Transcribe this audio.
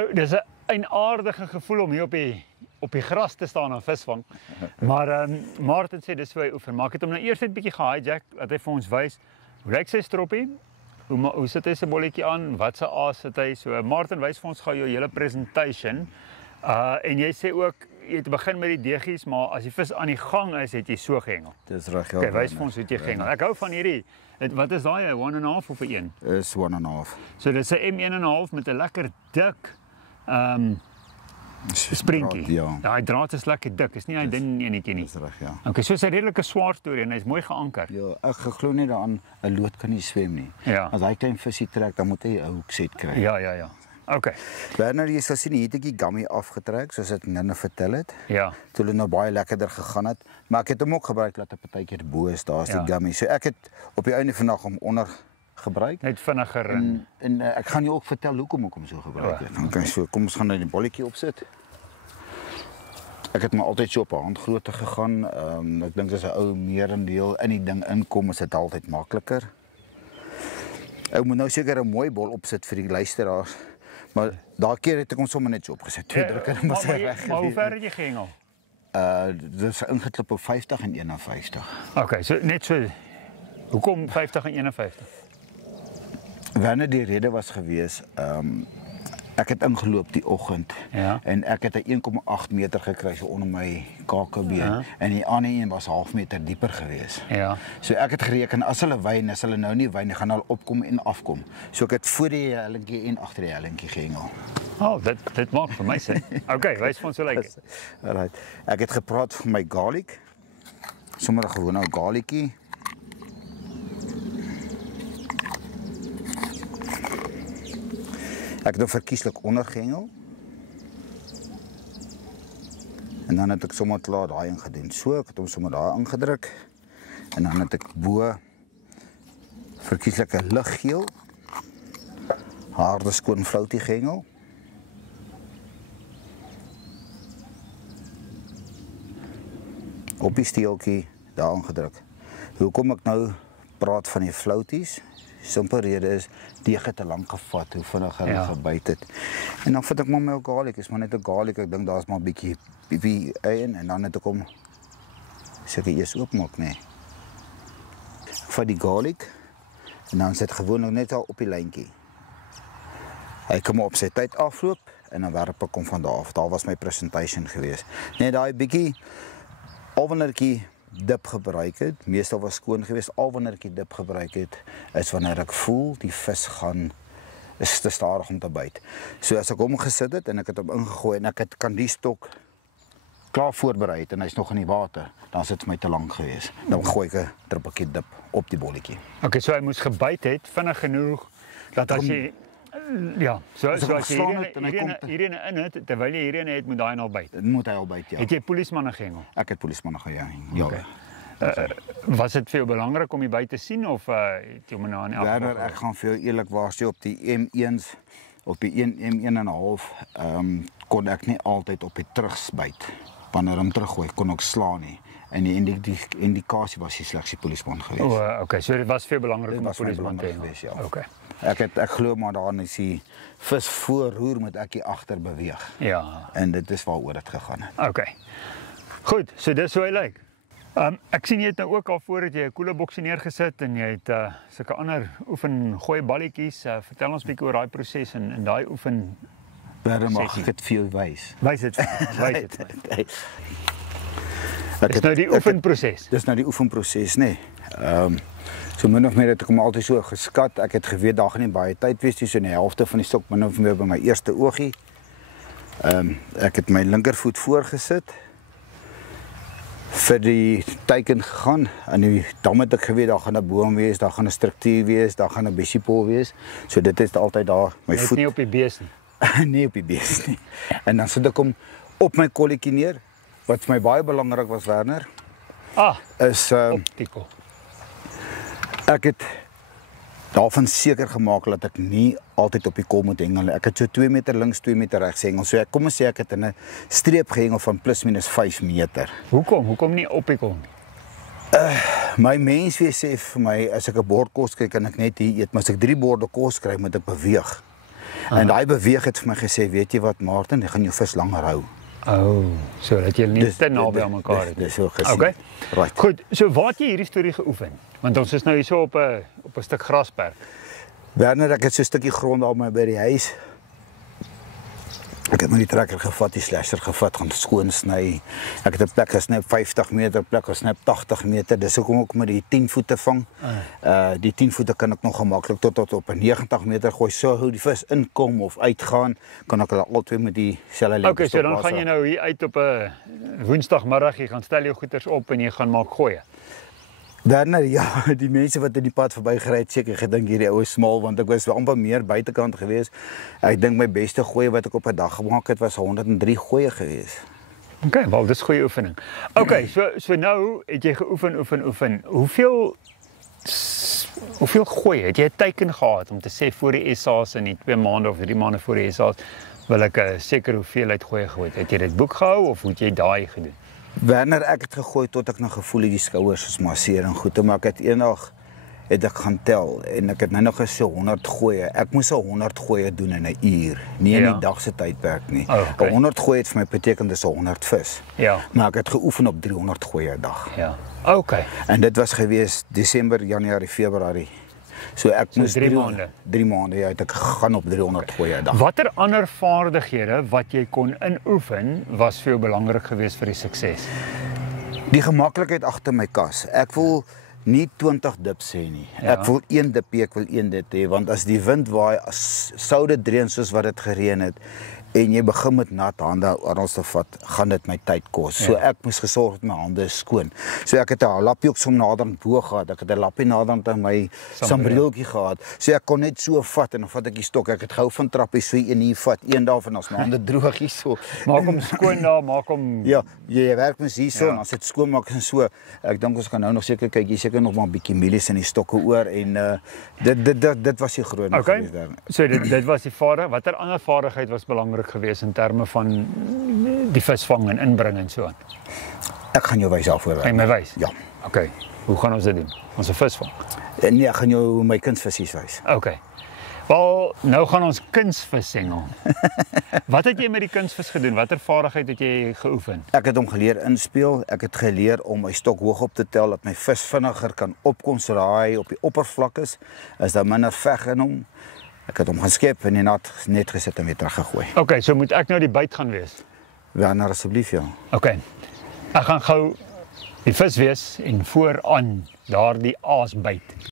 Nou, dis 'n eienaardige gevoel om hier op die gras te staan en visvang. Maar Martin sê dis hoe hy oefen. Maar ek het hom nou eers net bietjie gehijack dat hy vir ons wys hoe lyk sy stroppie, hoe sit hy sy bolletjie aan, wat se aas sit hy. So Martin wys vir ons gou jou hele presentation. En jy sê ook jy het begin met die deegies, maar as die vis aan die gang is, het jy so gehengel. Dis reg, ja. Okay, wys vir ons hoe jy gehengel. Ek hou van hierdie. Wat is daai, 1.5 of 'n 1? Is 1.5. So dit is 'n M1.5 met 'n lekker dik sprinkie. Ja. Daai draad is lekker dik. Is nie hy dun enetjie nie. Dis reg, ja. Okay, so is 'n redelike swaar storie en hy's mooi geanker. Ja, ek glo nie daaraan 'n lood kan nie swem nie. Ja. As hy klein visie trek, dan moet hy 'n hoekset kry. Ja. Okay. Werner, jy sal sien hier het ek die gummy afgetrek soos ek nou vertel het. Ja. Toe hulle nou baie lekkerder gegaan het, maar ek het hom ook gebruik dat 'n partykeer bo is, daar's die gummy. So ek het op die einde van die dag hom onder gebruik. Net vinniger en ek gaan jou ook vertel hoekom ek hom so gebruik het. Okay, so kom ons gaan nou die bolletjie opsit. Ek het maar altyd so op 'n handgrootte gegaan. Ek dink as 'n ou meerendeel in die ding inkom, is dit altyd makliker. Ou moet nou seker 'n mooi bol opsit vir die luisteraars. Maar daai keer het ek hom sommer net so opgesit. Twee drukke en maar reg. Maar hoe ver het jy gehengel? Dis ingeklip op 50 en 51. Okay, so net so. Hoekom 50 en 51? Wanneer die rede was gewees, ek het ingeloop die oggend en ek het 'n 1,8 meter gekry so onder my kakebeen en die ander een was 0,5 meter dieper gewees. Ja. So ek het gereken as hulle wyn, as hulle nou nie wyn, gaan hulle opkom en afkom. So ek het voor die hellingkie en agter die hellingkie gehengel. Oh, dit maak vir my sin. Okay, wys vir ons hoe lyk dit. Alright. Ek het gepraat van my garlic. Sommer 'n gewone garlickie. Ek het hom verkieslik ondergehengel. En dan het ek sommer klaar daai ingedoen. So, ek het hom sommer daar ingedruk. En dan het ek bo verkieslik 'n liggeel harde skoon floutie gehengel. Op die steeltjie daar ingedruk. Hoekom ek nou praat van die flouties? Simpel rede is, die het te lank gevat, hoe vinnig hulle gebyt het. En dan vat ek maar my garlic, is maar net 'n garlic, ek dink daar's maar 'n bietjie piepie in, en dan het ek hom seker eers oopmaak, nee. Ek vat die garlic, en dan sit gewoonlik net al op die lyntjie. Hy kom op sy tyd afloop, en dan werp ek hom van daar af. Daar was my presentation gewees. Nee, daai bietjie, al wanneer ek dip gebruik het, meestal was skoon geweest, al wanneer ek die dip gebruik het, is wanneer ek voel die vis is te stadig om te byt. So as ek hom gesit het en ek het hom ingegooi en ek kan die stok klaar voorberei en hy's nog in die water, dan is dit vir my te lank geweest. Dan gooi ek 'n druppeltjie dip op die bolletjie. Okay, so hy moes gebyt het, vinnig genoeg dat as jy so as jy hierin in het, terwyl jy hierin het, moet daai al byt. Dit moet hy al byt, ja. Het jy polismanne gehengel? Ek het polismanne gehengel, ja. Okay. Was dit vir jou belangrik om die by te sien of het jy hom nou aan Werner, ek gaan vir jou eerlikwaar sê, op die M1's, op die 1.5, kon ek nie altyd op die terugs byt. Wanneer hom teruggooi, kon ek slaan nie. En die indikasie was die slegs die polisman geweest. Okay, so dit was veel belangrik om 'n polisman te hê. Ja. Okay. Ek glo maar daarin is die vis voorroer moet ek hier agter beweeg. Ja. En dit is waaroor dit gegaan het. Okay. Goed, so dis hoe hy lyk. Ek sien jy het nou ook al voordat jy 'n koeleboksie neergesit en jy het sulke ander gooi balletjies. Vertel ons 'n bietjie oor daai proses en daai oefen. Waarom mag ek dit vir jou wys? Wys dit. Dis nou die oefenproses. Dis nou die oefenproses, nê. So min of meer het ek hom altyd so geskat. Ek het geweet daar gaan nie baie tyd wees nie, so in die helfte van die stok min of meer by my eerste oogie. Ek het my linkervoet voorgesit. Vir die teiken gegaan en dan het ek geweet daar gaan 'n boom wees, daar gaan 'n struktuur wees, daar gaan 'n bessiepol wees. So dit is altyd daar my voet. Nie op die bees nie. Nee, op die bees nie. En dan sit ek hom op my kolletjie neer. Wat vir my baie belangrik was, Werner, is optical. Ek het daarvan seker gemaak dat ek nie altyd op die kol moet hengel. Ek het so 2 meter links, 2 meter regs hengel. So kom ons sê ek het in 'n streep gehengel van plus minus 5 meter. Hoekom nie op die kol nie? My menswees sê vir my, as ek 'n bord kos kry, kan ek net hier eet, maar as ek 3 borde kos kry, moet ek beweeg. En daai beweeg het vir my gesê, weet jy wat Martin, ek gaan jou vis langer hou. So dat jy nie te naby aan mekaar het. Dis so gesien. Okay. Right. Goed, so waar het jy hierdie storie geoefen? Want ons is nou hier so op 'n stuk grasperk. Werner, ek het so 'n stukkie grond daar by die huis. Ek het my die trekker gevat, die slasher gevat, gaan skoon sny. Ek het 'n plek gesny op 50 meter, plek gesny op 80 meter. Dis hoekom ek met die 10 voete vang. Die 10 voete kan ek nog gemaklik tot op 'n 90 meter gooi. So hoe die vis inkom of uitgaan, kan ek hulle albei met dieselfde lengte. Okay, so dan gaan jy nou hier uit op 'n Woensdagmiddag, jy gaan stel jou goeders op en jy gaan maak gooie. Werner, ja, die mense wat in die pad verbygery het, seker gedink hierdie ou is smal, want ek was amper meer buitekant gewees. Ek dink my beste gooi wat ek op 'n dag gemaak het was 103 gooi gewees. Okay, wel dis goeie oefening. Okay, so nou het jy geoefen. Hoeveel gooi het jy 'n teiken gehad om te sê voor die SA's in die 2 maande of 3 maande voor die SA's wil ek 'n sekere hoeveelheid gooi gegooi? Het jy dit boek gehou of hoe het jy daai gedoen? Werner, ek het gegooi tot ek nou gevoel het die skouers is masseer en goed, maar ek het eendag het ek gaan tel en ek het nou nog gesê 100 gooi. Ek moes 100 gooi doen in 'n uur, nie in die dag se tydperk nie. 100 gooi het vir my beteken dis 100 vis. Ja. Maar ek het geoefen op 300 gooi 'n dag. Ja. Okay. En dit was gewees Desember, Januarie, Februarie. So ek moes 3 maande. 3 maande, ja, het ek gegaan op 300 gooi 'n dag. Watter ander vaardighede wat jy kon inoefen was vir jou belangrik geweest vir die sukses? Die gemaklikheid agter my kas. Ek wil nie 20 dips hê nie. Ek wil 1 dippie, ek wil 1 dit hê, want as die wind waai, as sou dit reën soos wat dit gereën het en jy begin met nat hande oorals te vat, gaan dit my tyd kos. So ek moes gesorg het my hande is skoon. So ek het 'n lappie ook so naderhand bo gehad. Ek het 'n lappie naderhand aan my sambrieltjie gehad. So ek kon net so vat en dan vat ek die stok. Ek het gehou van trappies so een hier vat, een daarvan as my hande droog hier so. Maak hom skoon daar, maak hom. Ja, jy werk mens hier so en as dit skoon maak en so. Ek dink ons gaan nou nog seker kyk, jy seker nog maar 'n bietjie mielies in die stokke oor en dit was die groot ding geweest daar. So dit was die vaardigheid. Watter ander vaardigheid was belangrik geweest in terme van die visvang en inbring en so aan? Ek gaan jou wys daarvoor. Gaan jy my wys? Ja. Okay. Hoe gaan ons dit doen? Ons 'n visvang. Nee, ek gaan jou my kunsvisies wys. Okay. Wel, nou gaan ons kunsvis hengel. Wat het jy met die kunsvis gedoen? Watter vaardigheid het jy geoefen? Ek het hom geleer inspeel. Ek het geleer om my stok hoog op te tel dat my vis vinniger kan opkom sodra hy op die oppervlak is daar minder veg in hom. Ek het hom gaan skep en net gesit en weer teruggegooi. Okay, so moet ek nou die byt gaan wees? Werner, asseblief ja. Okay. Ek gaan gou die vis wees en vooraan daardie aas byt.